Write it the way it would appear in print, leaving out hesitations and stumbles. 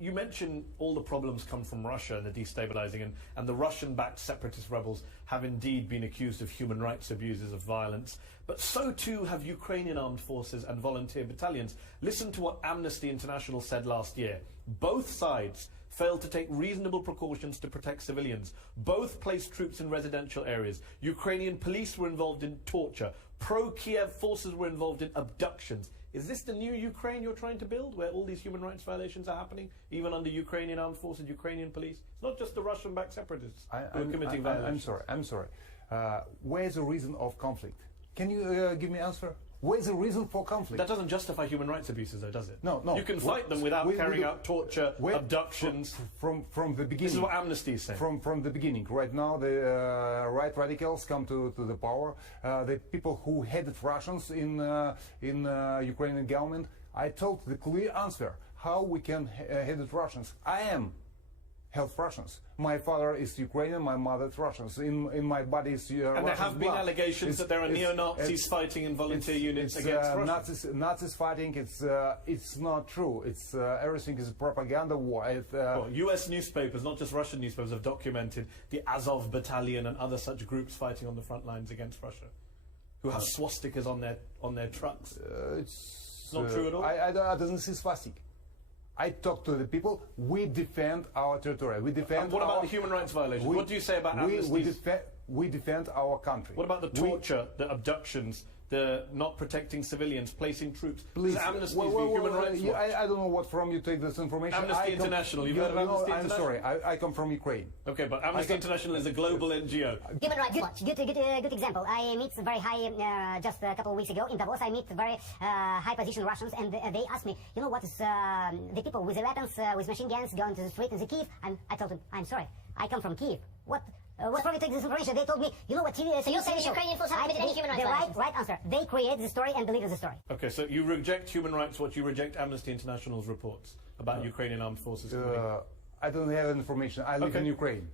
you mentioned all the problems come from Russia and the destabilizing, and the Russian-backed separatist rebels have indeed been accused of human rights abuses, of violence, but so too have Ukrainian armed forces and volunteer battalions. Listen to what Amnesty International said last year. Both sides failed to take reasonable precautions to protect civilians. Both placed troops in residential areas. Ukrainian police were involved in torture. Pro-Kiev forces were involved in abductions. Is this the new Ukraine you're trying to build, where all these human rights violations are happening, even under Ukrainian armed forces, Ukrainian police? It's not just the Russian-backed separatists who are committing violations. I'm sorry. Where's the reason of conflict? Can you give me an answer? Where's the reason for conflict? That doesn't justify human rights abuses, though, does it? No. You can fight them without carrying out torture, abductions. From the beginning. This is what Amnesty is saying. From the beginning. Right now, the right radicals come to the power. The people who headed Russians in Ukrainian government. I told the clear answer how we can head Russians. I am help Russians. My father is Ukrainian, my mother is Russian. In my body is and Russian there have been allegations that there are neo-Nazis fighting in volunteer units against Russia. Nazis fighting. It's not true. It's everything is propaganda war. U.S. newspapers, not just Russian newspapers, have documented the Asow Battalion and other such groups fighting on the front lines against Russia, who have swastikas on their trucks. It's not true at all. I don't see swastika. I talk to the people. We defend our territory. We defend. And what about the human rights violations? What do you say about Amnesty? We defend our country. What about the torture, the abductions, the not protecting civilians, placing troops? Please, Amnesty Human Rights Watch. I don't know what from you take this information. Amnesty International. You've heard of Amnesty International? I'm sorry. I come from Ukraine. Okay, but Amnesty International is a global NGO. Human Rights Watch. Good example. I meet very high, just a couple of weeks ago in Davos, I meet very high position Russians, and they asked me, you know what is the people with the weapons, with machine guns going to the street in the Kiev? I told them, I'm sorry, I come from Kiev. What from you take this information? They told me, you know what TV... So you're saying the Ukrainian forces haven't committed any human rights violations? Right answer. They created the story and believe the story. Okay, so you reject Human Rights Watch, you reject Amnesty International's reports about Ukrainian armed forces. I don't have information. I live in Ukraine.